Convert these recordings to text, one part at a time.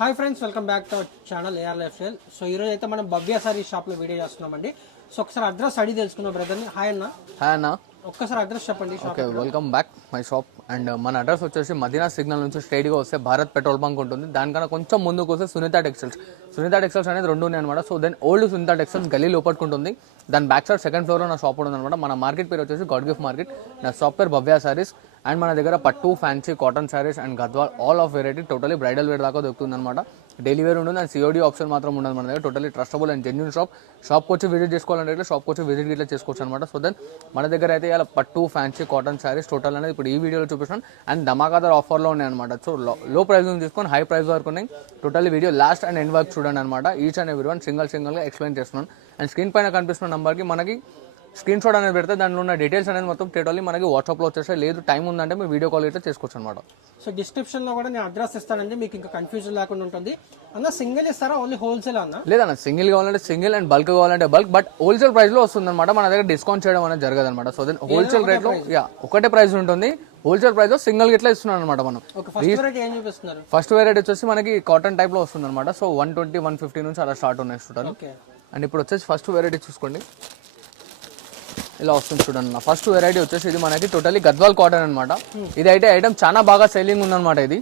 Hi friends, welcome back to our channel AR lifestyle. So ఈరోజు అయితే మనం భవ్య సారీ షాప్లో వీడియో చేస్తున్నామండి. సో ఒకసారి అడ్రస్ అడిగి తెలుసుకున్నాం బ్రదర్ని. హాయ్ అన్న. హాయ్ అన్న. ఒక్కసారి అడ్రస్ చెప్పండి. Okay, welcome back my shop. And మన అడ్రస్ వచ్చేసి మదీనా సిగ్నల్ నుంచి స్ట్రైట్గా వస్తే భారత్ పెట్రోల్ బంక్ ఉంటుంది. దానికన్నా కొంచెం ముందుకు వస్తే సునీత టెక్స్టైల్స్. సునీత టెక్స్టైల్స్ అనేది రెండు ఉన్నాయి అనమాట. So then old Sunitha textiles గల్లీ లోపట్టుకుంటుంది. దాని బ్యాక్ సైడ్ సెకండ్ ఫ్లోర్లో నా షాప్ ఉంటుంది అనమాట. మన మార్కెట్ పేరు వచ్చేసి గాడ్ గిఫ్ట్ మార్కెట్. నా షాప్ పేరు భవ్య సారీస్. అండ్ మన దగ్గర పట్టు, fancy, cotton saris and Gadwal all of variety totally bridal wear దాకా దొరుకుతుంది అనమాట. డైలీ వేర్ ఉంటుంది అండ్ సిఓడి ఆప్షన్ మాత్రం ఉండదు మన దగ్గర. Totally trustable and genuine shop. షాప్కి వచ్చి విజిట్ చేసుకోవాలంటే షాప్కి వచ్చి విజిట్ ఇట్లా చేసుకోవచ్చు అనమాట. సో దెన్ మన దగ్గర అయితే ఇలా పట్టు, ఫ్యాన్సీ, కాటన్ శారీస్ టోటల్ అనేది ఇప్పుడు ఈ వీడియోలో చూపిస్తాను. అండ్ ధమాకాదార్ ఆఫర్లో ఉన్నాయి అనమాట. సో లో ప్రైస్ నుంచి తీసుకొని హై ప్రైస్ వరకు ఉన్నాయి. Totally video last and end వరకు చూడండి అనమాట. ఈచ్ అండ్ ఎవ్రీ వన్ సింగల్గా ఎక్స్ప్లెయిన్ చేస్తున్నాను. అండ్ స్క్రీన్ పైన కనిపిస్తున్న నెంబర్కి మనకి స్క్రీన్ షాట్ అనేది పెడితే దాంట్లో ఉన్న డీటెయిల్స్ అనేది మొత్తం టోటల్లీ మనకి వాట్సాప్లో వచ్చేస్తాయి. లేదు టైం ఉందంటే మీరు వీడియో కాల్ అయితే చేసుకోవచ్చు అనమాట. సో డిస్క్రిప్షన్లో కూడా నేను అడ్రస్ ఇస్తానండి, మీకు ఇంకా కన్ఫ్యూజన్ లేకుండా ఉంటుంది. అన్న సింగిల్ ఇస్తారా, ఓన్లీ హోల్సేల్ అన్న? లేదన్న, సింగిల్ కావాలంటే సింగిల్ అండ్ బల్క్ కావాలంటే బల్క్. బట్ హోల్సేల్ ప్రైస్లో వస్తుంది అనమాట. మన దగ్గర డిస్కౌంట్ చేయడం అనేది జరగదు అనమాట. సో దెన్ హోల్సేల్ రేట్లో ఒకటే ప్రైస్ ఉంటుంది. హోల్సేల్ ప్రైస్ లో సింగిల్ ఇట్లా ఇస్తున్నాను అనమాట మనం. ఫస్ట్ వెరైటీ వచ్చేసి మనకి కాటన్ టైప్ లో వస్తుంది అనమాట. సో 120, 150 నుంచి అలా స్టార్ట్ ఉన్నాయి చూడండి. అండ్ ఇప్పుడు వచ్చేసి ఫస్ట్ వెరైటీ చూసుకోండి, ఇలా వస్తుంది చూడండి. ఫస్ట్ వెరైటీ వచ్చేసి ఇది మనకి టోటలీ గద్వాల్ కాటన్ అనమాట. ఇది అయితే ఐటమ్ చాలా బాగా సెల్లింగ్ ఉందన్నమాట. ఇది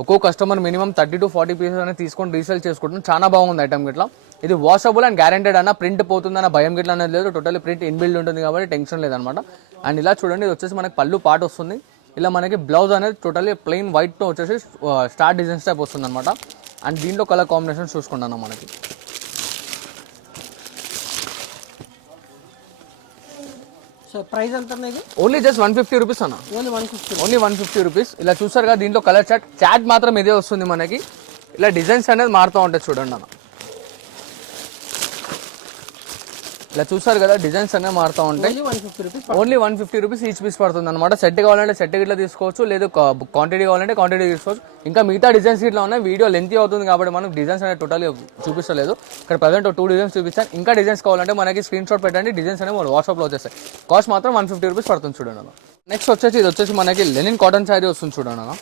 ఒక్కో కస్టమర్ మినిమం 30 to 40 పీసెస్ అనేది తీసుకొని రీసేల్ చేసుకుంటున్నాం. చాలా బాగుంది ఐటమ్ గిట్లా. ఇది వాషబుల్ అండ్ గ్యారెంటెడ్ అన్న. ప్రింట్ పోతుందన్న భయం గిట్లా అనేది లేదు. టోటలీ ప్రింట్ ఇన్బిల్డ్ ఉంటుంది కాబట్టి టెన్షన్ లేదనమాట. అండ్ ఇలా చూడండి, ఇది వచ్చేసి మనకి పళ్ళు పార్ట్ వస్తుంది. ఇలా మనకి బ్లౌజ్ అనేది టోటలీ ప్లెయిన్ వైట్తో వచ్చేసి స్టార్ డిజైన్స్ టైప్ వస్తుంది అనమాట. అండ్ దీంట్లో కలర్ కాంబినేషన్ చూసుకుంటాను మనకి. సో ప్రైస్ ఎంత? ఓన్లీ జస్ట్ 150 రూపీస్ అన్న. Only 150 rupees. ఇలా చూసారు కదా, దీంట్లో కలర్ చాట్ మాత్రం ఇదే వస్తుంది మనకి. ఇలా డిజైన్స్ అనేది మారుతూ ఉంటాయి చూడండి అన్న. ఇలా చూసారు కదా, డిజైన్స్ అనేవి మారుతూ ఉంటాయి. ఓన్లీ 150 రూపీస్ ఈచ్ పీస్ పడుతుంది అనమాట. సెట్ కావాలంటే సెట్ ఇట్లా తీసుకోవచ్చు, లేదు క్వాంటిటీ కావాలంటే క్వాంటిటీ తీసుకోవచ్చు. ఇంకా మిగతా డిజైన్స్ ఇట్లా ఉన్నాయి. వీడియో లెంతీ అవుతుంది కాబట్టి మనం డిజైన్స్ అనేది టోటల్ చూపిస్తలేదు. ఇక్కడ ప్రజెంట్ 2 డిజైన్స్ చూపించాను. ఇంకా డిజైన్స్ కావాలంటే మనకి స్క్రీన్ షాట్ పెట్టండి. డిజైన్స్ అనేవి వాట్సాప్లో వచ్చేస్తాయి. కాస్ట్ మాత్రం 150 రూపీస్ పడుతుంది చూడండి అన్న. నెక్స్ట్ వచ్చేసి ఇది వచ్చేసి మనకి లెనిన్ కాటన్ శారీ వస్తుంది చూడండి అన్న.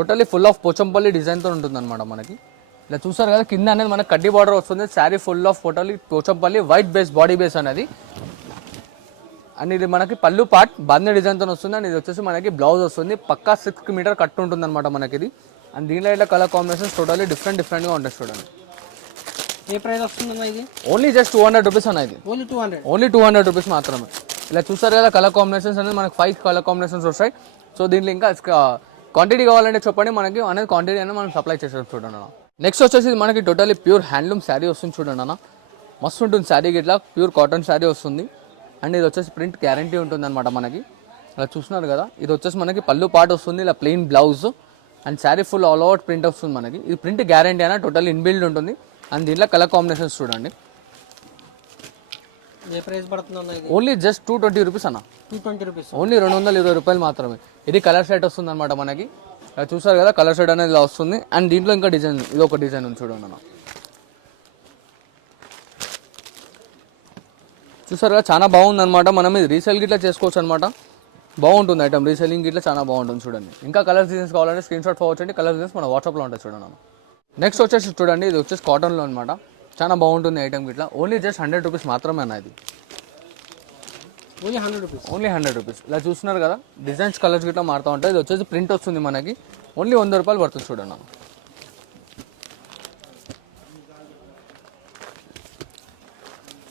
టోటల్లీ ఫుల్ ఆఫ్ పోచంపల్లి డిజైన్తో ఉంటుంది అనమాట మనకి. ఇలా చూసారు కదా, కింద అనేది మనకి కడ్డీ బార్డర్ వస్తుంది. Sari full of totally Pochampally white base, body base అనేది. అండ్ ఇది మనకి పళ్ళు పార్ట్ బంద్ డిజైన్తో వస్తుంది. అండ్ ఇది వచ్చేసి మనకి బ్లౌజ్ వస్తుంది. పక్కా 6 మీటర్ కట్ ఉంటుంది అనమాట మనకి ఇది. అండ్ దీనిలో ఇట్లా కలర్ కాంబినేషన్స్ టోటల్లీ డిఫరెంట్గా ఉంటాయి చూడండి. ఏ ప్రైస్ వస్తుందమ్మా ఇది? ఓన్లీ జస్ట్ 200 రూపీస్ అన్న. ఇది ఓన్లీ 200 రూపీస్ మాత్రమే. ఇలా చూసారు కదా, కలర్ కాంబినేషన్స్ అనేది మనకి 5 కలర్ కాంబినేషన్స్ వస్తాయి. సో దీంట్లో ఇంకా క్వాంటిటీ కావాలంటే చెప్పండి, మనకి అనేది క్వాంటిటీ అనేది మనం సప్లై చేసేది చూడండి అన్న. నెక్స్ట్ వచ్చేసి మనకి టోటలీ ప్యూర్ హ్యాండ్లూమ్ శారీ వస్తుంది చూడండి అన్న. మస్తు ఉంటుంది శారీ గిట్లా. ప్యూర్ కాటన్ శారీ వస్తుంది. అండ్ ఇది వచ్చేసి ప్రింట్ గ్యారంటీ ఉంటుంది అనమాట మనకి. ఇలా చూస్తున్నారు కదా, ఇది వచ్చేసి మనకి పళ్ళు పార్ట్ వస్తుంది. ఇలా plain blouse and sari full all over print వస్తుంది మనకి. ఇది ప్రింట్ గ్యారంటీ అయినా టోటల్ ఇన్బిల్డ్ ఉంటుంది. అండ్ దీంట్లో కలర్ కాంబినేషన్స్ చూడండి. ఓన్లీ జస్ట్ 220 రూపీస్ అన్న. 220 రూపీస్. ఓన్లీ 220 రూపాయలు మాత్రమే. ఇది కలర్ సెట్ వస్తుంది అనమాట మనకి. చూసారు కదా, కలర్ షేడ్ అనేది ఇలా వస్తుంది. అండ్ దీంట్లో ఇంకా డిజైన్, ఇది ఒక డిజైన్ ఉంది చూడండి అన్న. చూసారు కదా, చాలా బాగుంది అనమాట. మనం ఇది రీసేల్ గిట్లా చేసుకోవచ్చు అనమాట. బాగుంటుంది ఐటమ్. రీసేలింగ్ గిట్లా చాలా బాగుంటుంది చూడండి. ఇంకా కలర్ డిజైన్స్ కావాలంటే స్క్రీన్ షాట్ ఫార్వర్డ్ చేయండి. కలర్ డిజైన్స్ మన వాట్సాప్లో ఉంటాయి చూడండి అన్న. నెక్స్ట్ వచ్చేసి చూడండి, ఇది వచ్చేసి కాటన్లో అనమాట. చాలా బాగుంటుంది ఐటమ్ గిట్లా. ఓన్లీ జస్ట్ 100 రూపీస్ మాత్రమే అన్న. ఇది ఓన్లీ 100 రూపీస్. ఇలా చూస్తున్నారు కదా, డిజైన్స్ కలర్స్ గిట్లా మారుతూ ఉంటాయి. ఇది వచ్చేసి ప్రింట్ వస్తుంది మనకి. ఓన్లీ 100 రూపాయలు పడుతుంది చూడండి.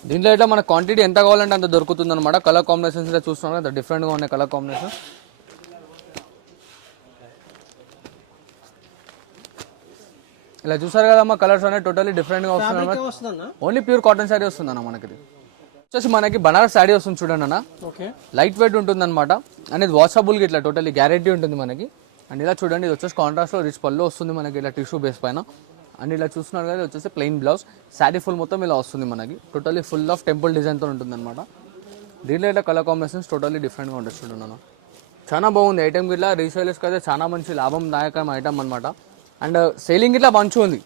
దీంట్లో ఇట్లా మన క్వాంటిటీ ఎంత కావాలంటే అంత దొరుకుతుంది అనమాట. కలర్ కాంబినేషన్స్ ఇలా చూస్తున్నాం కదా, డిఫరెంట్గా ఉన్నాయి కలర్ కాంబినేషన్. ఇలా చూసారు కదా, మా కలర్స్ అనేవి టోటలీ డిఫరెంట్గా వస్తుంది. ఓన్లీ ప్యూర్ కాటన్ శారీ వస్తుంది అన్న మనకి. వచ్చేసి మనకి బనారస్ శారీ వస్తుంది చూడండి అన్న. లైట్ వెయిట్ ఉంటుంది అనమాట. అనేది వాషబుల్గా ఇట్లా టోటలీ గ్యారెంటీ ఉంటుంది మనకి. అండ్ ఇలా చూడండి, ఇది వచ్చేసి కాంట్రాస్ట్లో రిచ్ పళ్ళు వస్తుంది మనకి, ఇలా టిష్యూ బేస్ పైన. అండ్ ఇలా చూస్తున్నారు కదా, వచ్చేసి ప్లెయిన్ బ్లౌజ్. శారీ ఫుల్ మొత్తం ఇలా వస్తుంది మనకి. టోటలీ ఫుల్ ఆఫ్ టెంపుల్ డిజైన్తో ఉంటుంది అనమాట. దీంట్లో ఇట్లా కలర్ కాంబినేషన్స్ టోటలీ డిఫరెంట్గా ఉంటుంది చూడండి అన్న. చాలా బాగుంది ఐటమ్ గిట్లా. రీసేలర్స్కి అయితే చాలా మంచి లాభందాయకం ఐటమ్ అనమాట. అండ్ సేలింగ్ ఇట్లా మంచి ఉంది.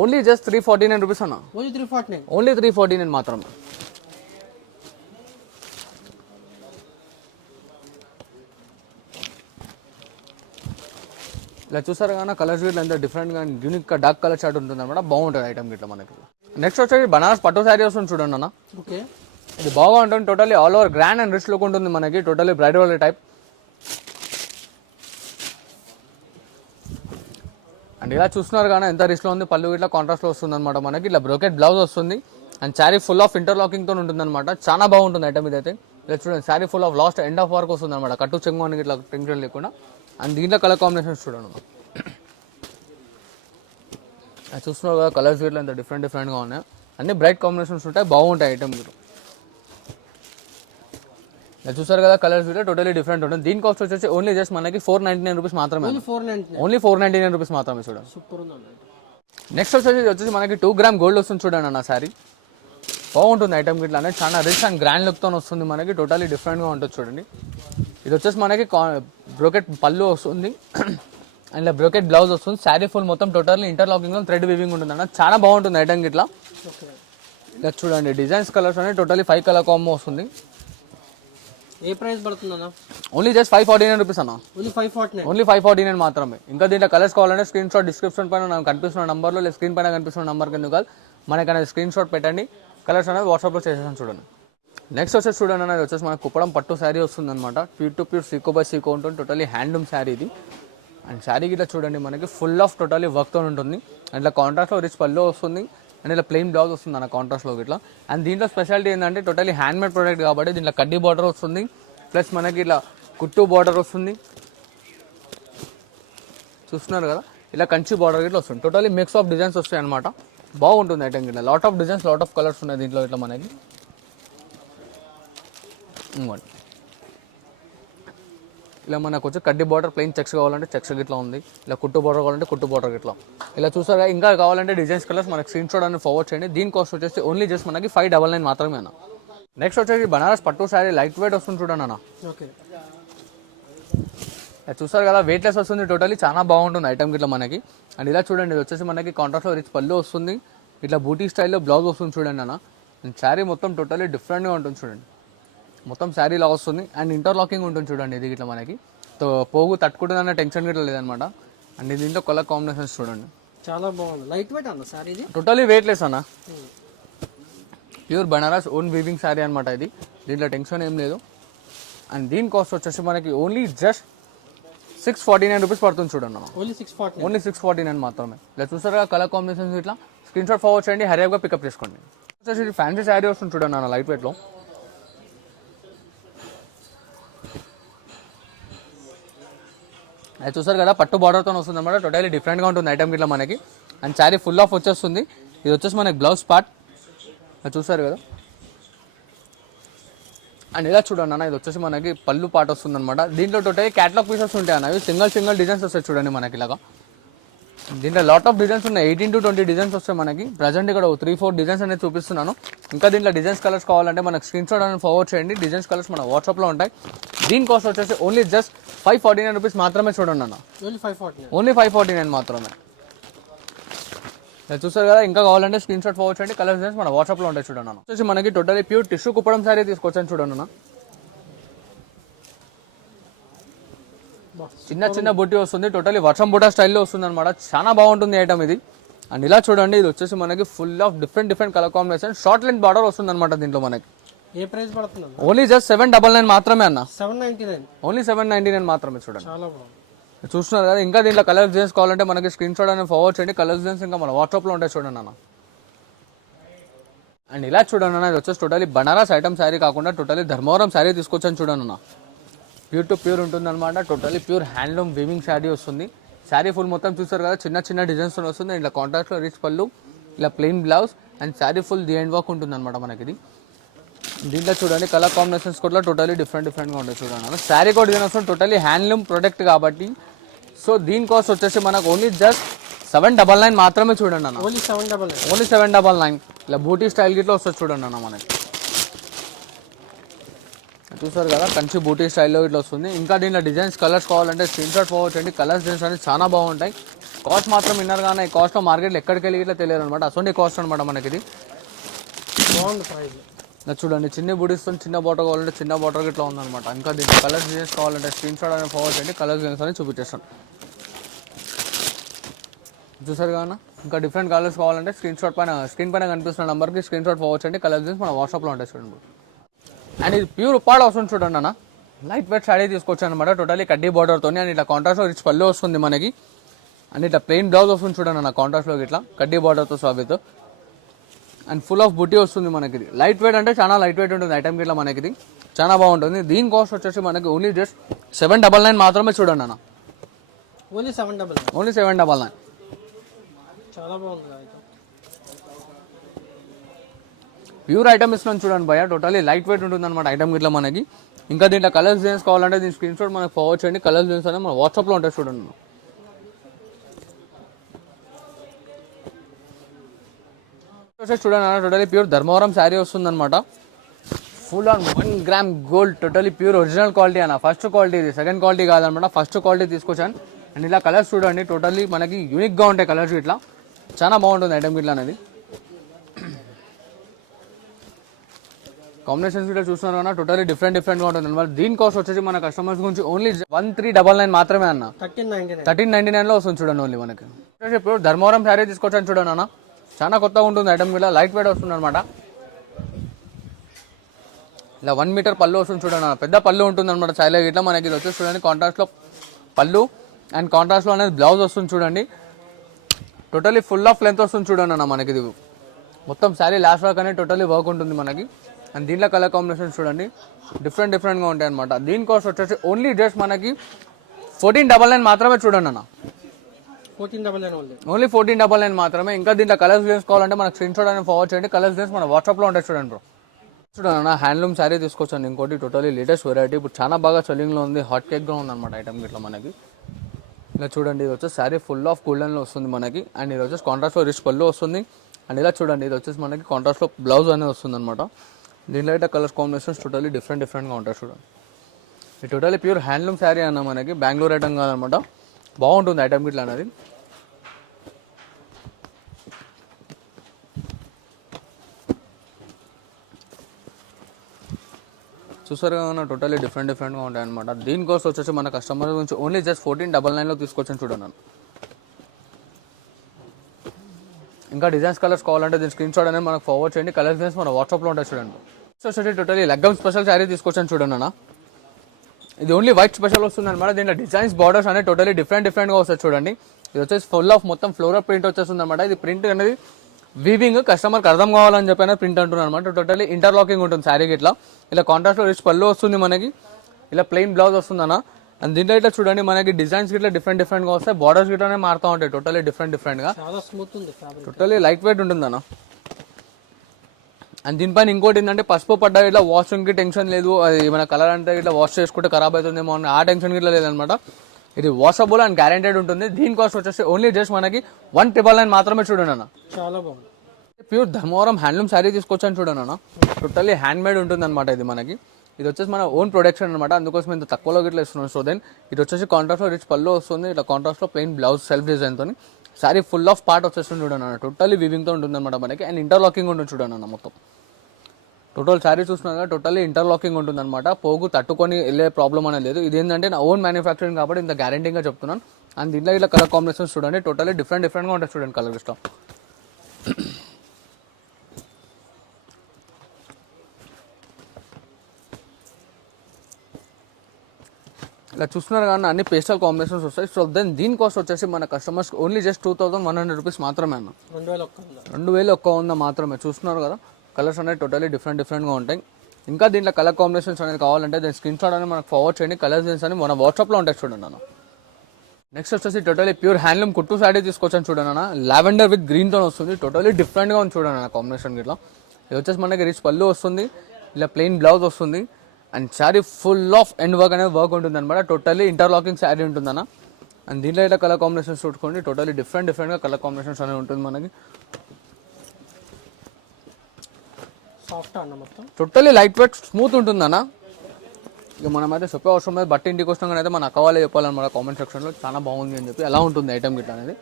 ఓన్లీ జస్ట్ 349 రూపీస్ అన్న. ఓన్లీ 349 మాత్రమే. ఇలా చూసారు కానీ కలర్స్ గిట్లా ఎంత డిఫరెంట్గా యూనిక్గా డార్క్ కలర్ షార్ట్ ఉంటుంది అనమాట. బాగుంటుంది ఐటమ్ గిట్లా మనకి. నెక్స్ట్ వచ్చేసి బనారస్ పట్టు శారీ వస్తుంది చూడండి అన్న. ఓకే, ఇది బాగా ఉంటుంది. Totally all over grand and rich look ఉంటుంది మనకి. Totally bridal type. అండ్ ఇలా చూస్తున్నారు కానీ ఎంత రిచ్లో ఉంది. పళ్ళు ఇట్లా కాంట్రాస్ట్లో వస్తుంది అనమాట మనకి. ఇట్లా బ్రోకెట్ బ్లౌజ్ వస్తుంది అండ్ శారీ ఫుల్ ఆఫ్ ఇంటర్లాకింగ్తో ఉంటుంది అనమాట. చాలా బాగుంటుంది ఐటమ్ ఇదైతే. ఇలా చూడండి sari full of last end of work వస్తుంది అనమాట. కట్టు చెంగు అని ఇట్లా టెన్షన్ లేకుండా. అండ్ దీంట్లో కలర్ కాంబినేషన్స్ చూడండి. చూస్తున్నారు కదా కలర్స్ ఇట్లా ఎంత డిఫరెంట్గా ఉన్నాయి. అన్ని బ్రైట్ కాంబినేషన్స్ ఉంటాయి, బాగుంటాయి ఐటమ్ మీరు. చూసారు కదా కలర్స్ వీడియో టోటలీ డిఫరెంట్ ఉంటుంది. దీని కాస్ట్ వచ్చేసి ఓన్లీ జస్ట్ మనకి 499 రూపీస్ మాత్రమే. ఓన్లీ 499 రూపీస్ మాత్రమే చూడండి. సూపర్ ఉంది. నెక్స్ట్ వచ్చేసి మనకి 2 గ్రామ్ గోల్డ్ వస్తుంది చూడండి అన్న శారీ. బాగుంటుంది ఐటమ్ గిట్లా అనేది. చాలా రిచ్ అండ్ గ్రాండ్ లుక్తో వస్తుంది మనకి. టోటలీ డిఫరెంట్గా ఉంటుంది చూడండి. ఇది వచ్చేసి మనకి బ్రోకెట్ పళ్ళు వస్తుంది అండ్ ఇలా బ్రోకెట్ బ్లౌజ్ వస్తుంది. శారీ ఫుల్ మొత్తం టోటల్లీ ఇంటర్లాకింగ్ థ్రెడ్ వీవింగ్ ఉంటుంది అన్న. చాలా బాగుంటుంది ఐటమ్ గిట్లా. ఇలా చూడండి డిజైన్స్ కలర్స్ అనేది టోటలీ 5 కలర్ కాంబో వస్తుంది. ఏ ప్రైస్ పడుతుంది అన్న? ఓన్లీ జస్ట్ 549 రూపీస్ అన్న. ఓన్లీ 549 మాత్రమే. ఇంకా దీంట్లో కలర్స్ కావాలంటే స్క్రీన్ షాట్ డిస్క్రిప్షన్ పైన నాకు కనిపిస్తున్న నంబర్లో లేదా స్క్రీన్ పైన కనిపిస్తున్న నంబర్కి ఎందుకు కాదు మనకి అనేది స్క్రీన్ షాట్ పెట్టండి. కలర్స్ అనేది వాట్సాప్లో చేసేసాను చూడండి. నెక్స్ట్ వచ్చేసి చూడండి అనేది వచ్చేసి మనకు కుప్పడం పట్టు శారీ వస్తుంది అనమాట. Pure to pure Seeko by Seeko ఉంటుంది. టోటలీ హ్యాండ్లూమ్ శారీ ఇది. అండ్ శారీ గిట్లా చూడండి మనకి ఫుల్ ఆఫ్ టోటలీ వర్క్తో ఉంటుంది. అండ్ ఇలా కాంట్రాస్ట్లో రిచ్ పళ్ళు వస్తుంది అండ్ ఇలా ప్లెయిన్ బ్లౌజ్ వస్తుంది అన్న కాంట్రాస్ట్లో ఇట్లా. అండ్ దీంట్లో స్పెషాలిటీ ఏంటంటే టోటలీ హ్యాండ్మేడ్ ప్రోడక్ట్ కాబట్టి దీంట్లో కడ్డీ బార్డర్ వస్తుంది ప్లస్ మనకి ఇలా కుట్టు బార్డర్ వస్తుంది. చూస్తున్నారు కదా ఇలా కంచి బార్డర్ ఇట్లా వస్తుంది. టోటలీ మిక్స్ ఆఫ్ డిజైన్స్ వస్తాయి అనమాట. బాగుంటుంది ఐటమ్ ఇట్లా. Lot of designs lot of colours ఉన్నాయి దీంట్లో ఇట్లా మనకి. ఇలా మనకు వచ్చి కడ్డీ బార్డర్ ప్లెయిన్ చెక్స్ కావాలంటే చెక్స్ గిట్లా ఉంది. ఇలా కుట్టు బార్డర్ కావాలంటే కుట్టు బార్డర్ గిట్లా. ఇలా చూసారా ఇంకా కావాలంటే డిజైన్స్ కలర్స్ మనకి స్క్రీన్ షాట్ అనేది ఫార్వర్డ్ చేయండి. దీని కాస్ట్ వచ్చేసి ఓన్లీ జస్ట్ మనకి 599 మాత్రమే అన్న. నెక్స్ట్ వచ్చేసి బనారస్ పట్టు శారీ లైట్ వెయిట్ వస్తుంది చూడండి అన్న. ఓకే, చూసారు కదా వెయిట్లెస్ వస్తుంది. టోటలీ చాలా బాగుంటుంది ఐటమ్ గిట్లా మనకి. అండ్ ఇలా చూడండి ఇది వచ్చేసి మనకి కాంట్రాస్ట్లో రిచ్ పళ్ళు వస్తుంది. ఇట్లా బూటీ స్టైల్లో బ్లౌజ్ వస్తుంది చూడండి అన్న. అండ్ శారీ మొత్తం టోటలీ డిఫరెంట్గా ఉంటుంది చూడండి. మొత్తం శారీ లా వస్తుంది అండ్ ఇంటర్లాకింగ్ ఉంటుంది చూడండి. ఇది ఇట్లా మనకి పోగు తట్టుకుంటుందన్న టెన్షన్ గిట్లా లేదనమాట. అండ్ దీంట్లో కలర్ కాంబినేషన్స్ చూడండి. చాలా బాగుంది. లైట్ వెయిట్ అన్న శారీ ఇది. టోటలీ వెయిట్లెస్ అన్న. Pure Banaras own weaving sari అనమాట ఇది. దీంట్లో టెన్షన్ ఏం లేదు. అండ్ దీని కాస్ట్ వచ్చేసి మనకి ఓన్లీ జస్ట్ 649 రూపీస్ పడుతుంది చూడండి. ఓన్లీ 649 మాత్రమే. ఇలా చూసారా కలర్ కాంబినేషన్స్ ఇట్లా. స్క్రీన్ షాట్ ఫార్వర్డ్ చేయండి, హరియాగా పికప్ చేసుకోండి. వచ్చేసి ఫ్యాన్సీ శారీ వస్తుంది చూడండి అన్న లైట్ వెయిట్లో. అది చూసారు కదా పట్టు బార్డర్తో వస్తుంది అనమాట. టోటలీ డిఫరెంట్గా ఉంటుంది ఐటమ్ ఇట్లా మనకి. అండ్ శారీ ఫుల్ ఆఫ్ వచ్చేస్తుంది. ఇది వచ్చేసి మనకి బ్లౌజ్ పార్ట్ అది చూసారు కదా. అండ్ ఇలా చూడండి అన్న ఇది వచ్చేసి మనకి పళ్ళు పాట వస్తుంది అనమాట. దీంట్లో టోటల్ క్యాటలాగ్ పీసెస్ ఉంటాయి అన్న. అవి సింగిల్ డిజైన్స్ వస్తాయి చూడండి మనకి ఇలాగా. దీంట్లో లాట్ ఆఫ్ డిజైన్స్ ఉన్నాయి. 18 to 20 డిజైన్స్ వస్తాయి మనకి. ప్రజెంట్ ఇక్కడ 3-4 డిజైన్స్ అనేది చూపిస్తున్నాను. ఇంకా దీంట్లో డిజైన్స్ కలర్స్ కావాలంటే మనకి స్క్రీన్ షాట్ అనేది ఫార్వర్డ్ చేయండి. డిజైన్స్ కలర్స్ మన వాట్సాప్లో ఉంటాయి. దీని కాస్ట్ వచ్చేసి ఓన్లీ జస్ట్ 549 రూపీస్ మాత్రమే చూడండి అన్న. ఓన్లీ 549 మాత్రమే. చూసారు కదా ఇంకా కావాలంటే స్క్రీన్ షాట్ ఫార్వర్డ్ చేయండి. కలర్ డిజైన్స్ మన వాట్సాప్లో ఉంటాయి చూడండి అన్న. వచ్చేసి మనకి totally pure tissue Kuppadam sari తీసుకొచ్చాను చూడండి అన్న. చిన్న బుట్టి వస్తుంది. టోటలీ వర్షం బుట్ట స్టైల్లో వస్తుంది అనమాట. చాలా బాగుంటుంది ఐటమ్ ఇది. అండ్ ఇలా చూడండి ఇది వచ్చేసి మనకి full of different colour combination short length border వస్తుంది అనమాట దీంట్లో మనకి. ఏ ప్రైస్ పడుతుంది? ఓన్లీ జస్ట్ 799 మాత్రమే అన్న. 799. ఓన్లీ 799 మాత్రమే చూడండి. చాలా బాగుంది. చూస్తున్నారు కదా ఇంకా దీంట్లో కలర్ డిజైన్స్ కావాలంటే మనకి స్క్రీన్ షాట్ అనేది ఫార్వర్డ్ చేయండి. కలర్ డిజైన్స్ ఇంకా మన వాట్సాప్లో ఉంటాయి చూడండి అన్న. అండ్ ఇలా చూడండి అన్న ఇది వచ్చేసి టోటలీ బనారస్ ఐటమ్ శారీ కాకుండా టోటలీ ధర్మవరం శారీ తీసుకొచ్చాను చూడండి అన్న. ప్యూర్ టు ప్యూర్ ఉంటుంది అనమాట. Totally pure handloom weaving sari వస్తుంది. శారీ ఫుల్ మొత్తం చూస్తారు కదా చిన్న డిజైన్స్ వస్తుంది. ఇలా కాంట్రాస్ట్లో రిచ్ పళ్ళు ఇలా plain blouse and sari full the end work ఉంటుంది అనమాట మనకి ఇది. దీంట్లో చూడండి కలర్ కాంబినేషన్స్ కూడా టోటలీ డిఫరెంట్గా ఉంటాయి చూడండి. శారీ కూడా డిజైన్ వస్తుంది. టోటలీ హ్యాండ్లూమ్ ప్రొడక్ట్ కాబట్టి సో దీని కాస్ట్ వచ్చేసి మనకు ఓన్లీ జస్ట్ 799 మాత్రమే చూడండి అన్న. ఓన్లీ 799. ఇలా బూటీ స్టైల్ గిట్లా వస్తుంది చూడండి అన్న మనకి. చూసారు కదా కంచి బూటీ స్టైల్లో ఇట్లా వస్తుంది. ఇంకా దీంట్లో డిజైన్స్ కలర్స్ కావాలంటే స్క్రీన్ షాట్ ఫార్వర్డ్ చేయండి. కలర్స్ డిజైన్స్ అనేది చాలా బాగుంటాయి. కాస్ట్ మాత్రం విన్నారు కానీ ఈ కాస్ట్లో మార్కెట్లో ఎక్కడికి వెళ్ళి ఇట్లా తెలియదు అనమాట. అసలు కాస్ట్ అనమాట మనకి ఇది. బాగుంది ప్రైస్. చూడండి చిన్న బుడితో చిన్న బాటర్ కావాలంటే చిన్న బాటర్ ఇట్లా ఉందన్నమాట. ఇంకా దీంట్లో కలర్స్ డిజైన్స్ కావాలంటే స్క్రీన్ షాట్ అనేది ఫార్వర్డ్ చేయండి. కలర్స్ డిజైన్స్ అనేది చూపించేస్తాను. చూసారు కదా, ఇంకా డిఫరెంట్ కలర్స్ కావాలంటే స్క్రీన్ పైన కనిపిస్తున్న నెంబర్కి స్క్రీన్ షాట్ ఫార్వర్డ్ చేయండి. కలర్ చేసి మన వాట్సాప్లో ఉంటాయి చూడండి. అండ్ ఇది ప్యూర్ ఉప్పాడ వస్తుంది చూడండి అన్న, లైట్ వెయిట్ సారీ తీసుకొచ్చాను అనమాట. టోటలీ కడ్డీ బార్డర్తో అండ్ ఇట్లా కాంట్రాస్ట్లో రిచ్ పళ్ళు వస్తుంది మనకి. అండ్ ఇట్లా ప్లెయిన్ బ్లౌజ్ వస్తుంది చూడండి అన్న, కాంట్రాస్ట్లోకి ఇట్లా కడ్డీ బార్డర్తో స్వాబితో. అండ్ ఫుల్ ఆఫ్ బుట్టి వస్తుంది మనకి. ఇది లైట్ వెయిట్ అంటే చాలా లైట్ వెయిట్ ఉంటుంది ఐటమ్కి ఇట్లా మనకి. ఇది చాలా బాగుంటుంది. దీని కాస్ట్ వచ్చేసి మనకి ఓన్లీ జస్ట్ 799 మాత్రమే చూడండి అన్న. ఓన్లీ 799. ఓన్లీ 799. చాలా బాగుంది ఐటమ్. ప్యూర్ ఐటమ్ ఇస్తున్నాను చూడండి భయ్య. టోటలీ లైట్ వెయిట్ ఉంటుంది అనమాట ఐటమ్ ఇట్లా మనకి. ఇంకా దీంట్లో కలర్స్ డిజైన్స్ కావాలంటే దీని స్క్రీన్ షాట్ మనకు ఫార్వర్డ్ చేయండి. కలర్స్ డిజైన్స్ అనేది మన వాట్సాప్లో ఉంటాయి చూడండి. చూడండి అన్న, టోటలీ ప్యూర్ ధర్మవరం శారీ వస్తుంది అనమాట. Full on 1 gram gold, totally pure original quality అన్న. ఫస్ట్ క్వాలిటీ ఇది, సెకండ్ క్వాలిటీ కాదనమాట, ఫస్ట్ క్వాలిటీ తీసుకొచ్చాను. అండ్ ఇలా కలర్స్ చూడండి, టోటల్లీ మనకి యూనిక్గా ఉంటాయి కలర్స్ ఇట్లా. చాలా బాగుంటుంది ఐటమ్ ఇట్లా అనేది. కాంబినేషన్స్ ఇట్లా చూస్తున్నారు కదా, టోటల్లీ డిఫరెంట్గా ఉంటుంది అనమాట. దీని కాస్ట్ వచ్చేసి మన కస్టమర్స్ గురించి ఓన్లీ 1399 మాత్రమే అన్న. 1399లో వస్తుంది చూడండి ఓన్లీ మనకి. ఇప్పుడు ధర్మవరం శారీ తీసుకొచ్చాను చూడండి అన్న, చాలా కొత్తగా ఉంటుంది ఐటమ్ ఇలా. లైట్ వెయిట్ వస్తుంది అనమాట. ఇలా 1 మీటర్ పళ్ళు వస్తుంది చూడండి, పెద్ద పళ్ళు ఉంటుంది అనమాట శారీ ఇట్లా మనకి. ఇది వచ్చేసి చూడండి కాంట్రాస్ట్లో పళ్ళు అండ్ కాంట్రాస్ట్లో అనేది బ్లౌజ్ వస్తుంది చూడండి. టోటలీ ఫుల్ ఆఫ్ లెంత్ వస్తుంది చూడండి అన్న మనకి. ఇది మొత్తం శారీ లాస్ట్ వరకు అనేది టోటలీ వర్క్ ఉంటుంది మనకి. అండ్ దీంట్లో కలర్ కాంబినేషన్స్ చూడండి డిఫరెంట్గా ఉంటాయి అనమాట. దీని కాస్ట్ వచ్చేసి ఓన్లీ జస్ట్ మనకి 1499 మాత్రమే చూడండి అన్న. 1499 ఓన్లీ 1499 మాత్రమే. ఇంకా దీంట్లో కలర్స్ డిజైన్స్ కావాలంటే మనకు స్క్రీన్ షాట్ అనేది ఫార్వర్డ్ చేయండి. కలర్స్ డిజైన్స్ మన వాట్సాప్లో ఉంటాయి చూడండి బ్రో. చూడండి హ్యాండ్లూమ్ శారీ తీసుకొచ్చాను ఇంకోటి, టోటలీ లేటెస్ట్ వెరైటీ. ఇప్పుడు చాలా బాగా సెల్లింగ్లో ఉంది, హాట్ కేక్గా ఉంది అనమాట ఐటమ్ ఇట్లా మనకి. ఇలా చూడండి, ఇది వచ్చేసి శారీ ఫుల్ ఆఫ్ గోల్డెన్లో వస్తుంది మనకి. అండ్ ఇది వచ్చేసి కాంట్రాస్ట్లో రిచ్ పళ్ళు వస్తుంది. అండ్ ఇలా చూడండి, ఇది వచ్చేసి మనకి కాంట్రాస్ట్లో బ్లౌజ్ అనేది వస్తుంది అనమాట. దీనిలో అయితే కలర్స్ కాంబినేషన్స్ టోటలీ డిఫరెంట్గా ఉంటాయి చూడండి. ఇది టోటలీ ప్యూర్ హ్యాండ్లూమ్ శారీ అన్న మనకి, బెంగళూరు ఐటమ్ కాదనమాట. బాగుంటుంది ఐటమ్ ఇట్లా అనేది. చూసారు కదా, టోటలీ డిఫరెంట్గా ఉంటాయి అనమాట. దీనికోసం వచ్చేసి మన కస్టమర్ గురించి ఓన్లీ జస్ట్ 1499లో తీసుకొచ్చాను చూడండి. ఇంకా డిజైన్స్ కలర్స్ కావాలంటే దీని స్క్రీన్ షాట్ అనేది మనకు ఫార్వర్డ్ చేయండి. కలర్ డిజైన్స్ మన వాట్సాప్లో ఉంటాయి చూడండి. వచ్చేసి టోటలీ లగ్గం స్పెషల్ శారీ తీసుకొచ్చాను చూడండి అన్న. ఇది ఓన్లీ వైట్ స్పెషల్ వస్తుంది అనమాట. దీంట్లో డిజైన్స్ బార్డర్స్ అనేది టోటలీ డిఫరెంట్గా వస్తాయి చూడండి. ఇది వచ్చేసి ఫుల్ ఆఫ్ మొత్తం ఫ్లోరల్ ప్రింట్ వచ్చేస్తుంది అనమాట. ఇది ప్రింట్ అనేది వీవింగ్ కస్టమర్కి అర్థం కావాలని చెప్పి ప్రింట్ అంటున్నారు అనమాట. టోటలీ ఇంటర్లాకింగ్ ఉంటుంది శారీకి ఇట్లా. ఇలా కాంట్రాస్ట్లో రిచ్ పళ్ళు వస్తుంది మనకి. ఇలా ప్లెయిన్ బ్లౌజ్ వస్తుంది అన్న. అండ్ దీంట్లో ఇట్లా చూడండి మనకి డిజైన్స్ గిట్లా డిఫరెంట్గా వస్తాయి. బార్డర్స్ గిట్లనే మారుతూ ఉంటాయి టోటలీ డిఫరెంట్గా. చాలా స్మూత్ ఉంది ఫ్యాబ్రిక్, టోటలీ లైట్ వెయిట్ ఉంటుంది అన్న. అండ్ దీనిపైన ఇంకోటి ఏంటంటే పసుపు పడ్డా ఇట్లా వాషింగ్కి టెన్షన్ లేదు. అది మన కలర్ అంటే ఇట్లా వాష్ చేసుకుంటే ఖరాబ్ అవుతుందేమో అని ఆ టెన్షన్ గిట్లా లేదనమాట. ఇది వాషబుల్ అండ్ గ్యారెంటెడ్ ఉంటుంది. దీని కాస్ట్ వచ్చేసి ఓన్లీ జస్ట్ మనకి 1999 మాత్రమే చూడండి అన్న. చాలా బాగుంది. ప్యూర్ ధర్మవరం హ్యాండ్లూమ్ శారీ తీసుకొచ్చాను చూడండి అన్న. టోటల్లీ హ్యాండ్ మేడ్ ఉంటుంది అనమాట ఇది మనకి. ఇది వచ్చేసి మన ఓన్ ప్రొడక్షన్ అనమాట, అందుకోసం ఇంత తక్కువలో ఇట్లా ఇస్తున్నాం. సో దెన్ ఇది వచ్చేసి కాంట్రాస్ట్లో రిచ్ పళ్ళు వస్తుంది. ఇట్లా కాంట్రాస్ట్లో ప్లెయిన్ బ్లౌజ్ సెల్ఫ్ డిజైన్తో శారీ ఫుల్ ఆఫ్ పార్ట్ వచ్చేస్తుంది చూడండి అన్న. టోటల్లీ వివింగ్తో ఉంటుంది అనమాట మనకి. అండ్ ఇంటర్లాకింగ్ ఉంటుంది చూడండి అన్న. మొత్తం టోటల్ శారీ చూస్తున్నా టోటల్లీ ఇంటర్లాకింగ్ ఉంటుంది అనమాట. పోగు తట్టుకొని వెళ్ళే ప్రాబ్లం అనేది లేదు. ఇది ఏంటంటే నా ఓన్ మ్యానుఫ్యాక్చరింగ్ కాబట్టి ఇంత గ్యారెంటీగా చెప్తున్నాను. అండ్ దీంట్లో ఇలా కలర్ కాంబినేషన్స్ చూడండి టోటల్లీ డిఫరెంట్గా ఉంటాయి చూడండి కలర్ ఇష్టం. ఇలా చూస్తున్నారు కానీ అన్ని పేస్టల్ కాంబినేషన్స్ వస్తాయి. సో దెన్ దీని కాస్ట్ వచ్చేసి మన కస్టమర్స్ ఓన్లీ జస్ట్ 2100 రూపీస్ మాత్రమే అన్న. 2100 మాత్రమే. చూస్తున్నారు కదా కలర్స్ అనేది టోటలీ డిఫరెంట్గా ఉంటాయి. ఇంకా దీంట్లో కలర్ కాంబినేషన్స్ అనేది కావాలంటే దాని స్క్రీన్ షాట్ అనేది మనకు ఫార్వర్డ్ చేయండి. కలర్ డిజైన్స్ అని మన వాట్సాప్లో ఉంటాయి చూడండి అన్న. నెక్స్ట్ వచ్చేసి టోటలీ ప్యూర్ హ్యాండ్లూమ్ కుట్టు శారీ తీసుకొచ్చాను చూడండి అన్న. లావెండర్ విత్ గ్రీన్తో వస్తుంది. టోటలీ డిఫరెంట్గా ఉంది చూడండి అన్న కాంబినేషన్ ఇట్లా. ఇది వచ్చేసి మనకి రిచ్ పళ్ళు వస్తుంది. ఇలా ప్లెయిన్ బ్లౌజ్ వస్తుంది. And sari full of end work అనేది వర్క్ ఉంటుంది అనమాట. టోటల్లీ ఇంటర్లాకింగ్ శారీ ఉంటుందన్న. అండ్ దీంట్లో ఇట్లా కలర్ కాంబినేషన్స్ చూసుకోండి టోటల్లీ డిఫరెంట్గా కలర్ కాంబినేషన్స్ అనేది ఉంటుంది మనకి. సాఫ్ట్ అన్న, మొత్తం టోటల్లీ లైట్ వెయిట్ స్మూత్ ఉంటుందన్న. ఇక మనం అయితే చెప్పే అవసరం లేదు. బట్టి ఇంటికి వచ్చినా కానీ అయితే మన అక్క వాళ్ళే చెప్పాలన్నమాట కామెంట్ సెక్షన్లో చాలా బాగుంది అని చెప్పి. ఎలా ఉంటుంది ఐటమ్ గిట్లా అనేది.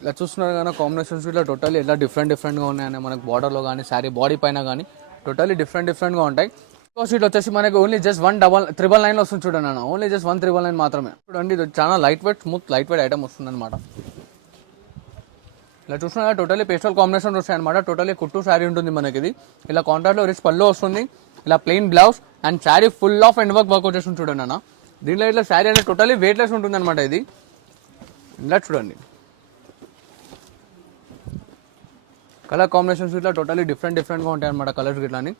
ఇలా చూస్తున్నారు కానీ కాంబినేషన్స్ ఇట్లా టోటల్లీ ఎలా డిఫరెంట్గా ఉన్నాయని మనకు బార్డర్లో కానీ శారీ బాడీ పైన కానీ టోటల్లీ డిఫరెంట్గా ఉంటాయి. కాస్ట్ ఇట్లా వచ్చేసి మనకి ఓన్లీ జస్ట్ 1,999 వస్తుంది చూడండి అన్న. ఓన్లీ జస్ట్ 1,999 మాత్రమే. చూడండి ఇది చాలా light weight smooth light weight item వస్తుంది అనమాట. ఇలా చూస్తున్నా టోటలీ పేస్టల్ కాంబినేషన్ వస్తాయి అనమాట. టోటలీ కుట్టు శారీ ఉంటుంది మనకి. ఇది ఇలా కాంట్రాక్ట్ లో రిచ్ పళ్ళు వస్తుంది. ఇలా plain blouse and sari full of end work వచ్చేస్తుంది చూడండి అన్న. దీంట్లో ఇట్లా శారీ అనేది టోటలీ వెయిట్ లెస్ ఉంటుంది అనమాట. ఇది ఇలా చూడండి కలర్ కాంబినేషన్స్ ఇట్లా టోటలీ డిఫరెంట్గా ఉంటాయి అనమాట కలర్స్ ఇట్లా అని.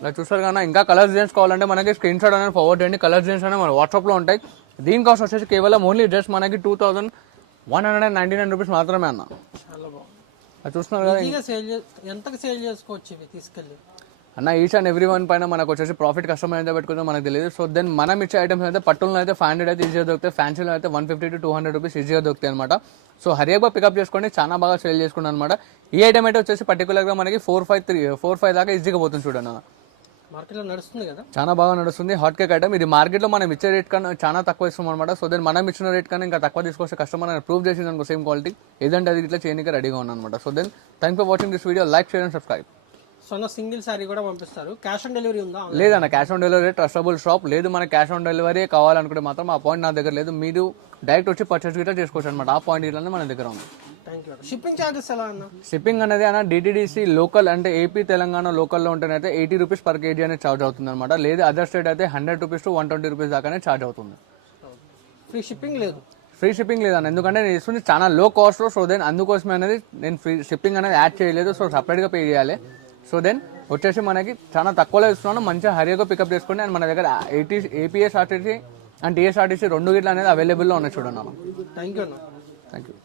ఇలా చూస్తారు కానీ ఇంకా కలర్ డిజైన్స్ కావాలంటే మనకి స్క్రీన్ షాట్ అనేది ఫార్వర్డ్ చేయండి. కలర్ డిజైన్స్ అనేవి మన వాట్సాప్లో ఉంటాయి. దీని కాస్ట్ వచ్చేసి కేవలం ఓన్లీ జస్ట్ మనకి 2,199 రూపీస్ మాత్రమే అన్న. చాలా బాగుంది. అది చూస్తున్నారు కదా ఎంతకు సేల్ చేసుకోవచ్చు ఇవి తీసుకెళ్ళి అన్న. ఈచ్ అండ్ ఎవ్రీ వన్ పైన మనకు వచ్చేసి ప్రాఫిట్ కస్టమర్ అయితే పెట్టుకుందో మనకు తెలియదు. సో దెన్ మనం ఇచ్చే ఐటమ్స్ అయితే పట్టులో అయితే 500 అయితే ఈజీగా దొరుకుతాయి. ఫ్యాన్సీలో అయితే 150 to 200 రూపీస్ ఈజీగా దొరుకుతాయి అనమాట. సో హరియాగా పికప్ చేసుకోండి, చాలా బాగా సేల్ చేసుకున్నాను అనమాట. ఈ ఐటమ్ అయితే వచ్చేసి పర్టికులర్గా మనకి 4,5 దాకా ఈజీగా పోతుంది చూడండి అన్న. మార్కెట్లో నడుస్తుంది కదా, చాలా బాగా నడుస్తుంది. హాట్ కేక్ ఐటమ్ ఇది మార్కెట్లో మనం ఇచ్చే రేట్ కన్నా చాలా తక్కువ ఇస్తాం అనమాట. సో దెన్ మనం ఇచ్చిన రేట్ కన్నా ఇంకా తక్కువ తీసుకొస్తే కస్టమర్ ప్రూవ్ చేసింది అనుకో సేమ్ క్వాలిటీ ఏదంటే అది ఇట్లా చేయడానికి రెడీగా ఉన్నాను అనమాట. So then thank for watching this video. Like, share and subscribe. So single sari కూడా పంపిస్తారు. క్యాష్ ఆన్ డెలివరీ ఉందా? లేదన్న, cash on delivery trustable shop లేదు. మనకి క్యాష్ ఆన్ డెలివరీ కావాలనుకుంటే మాత్రం ఆ పాయింట్ నా దగ్గర లేదు. మీరు డైరెక్ట్ వచ్చి పర్చేస్ గిట్లా చేసుకోవచ్చు అనమాట. ఆ పాయింట్ ఇట్లా మన దగ్గర ఉంది. షిప్పింగ్ చార్జెస్ ఎలా అన్న? షిప్పింగ్ అనేది అన్న డిటిడిసి లోకల్ అంటే ఏపీ తెలంగాణ లోకల్లో ఉంటేనైతే 80 రూపీస్ పర్ కేజీ అనేది ఛార్జ్ అవుతుంది అనమాట. లేదు అదర్ స్టేట్ అయితే 100 రూపీస్ to 120 రూపీస్ దాకానే ఛార్జ్ అవుతుంది. ఫ్రీ షిప్పింగ్ లేదు? ఫ్రీ షిప్పింగ్ లేదన్న, ఎందుకంటే నేను ఇస్తుంది చాలా లో కాస్ట్లో. సో దెన్ అందుకోసమే అనేది నేను ఫ్రీ షిప్పింగ్ అనేది యాడ్ చేయలేదు. సో సపరేట్గా పే చేయాలి. సో దెన్ వచ్చేసి మనకి చాలా తక్కువలో ఇస్తున్నాను. మంచిగా హరియాగా పికప్ చేసుకోండి. అండ్ మన దగ్గర ఏపీఎస్ఆర్టీసీ అండ్ టీఎస్ఆర్టీసీ రెండు గిట్ల అనేది అవైలబుల్లో ఉన్నాయి చూడండి. Thank you. Thank you.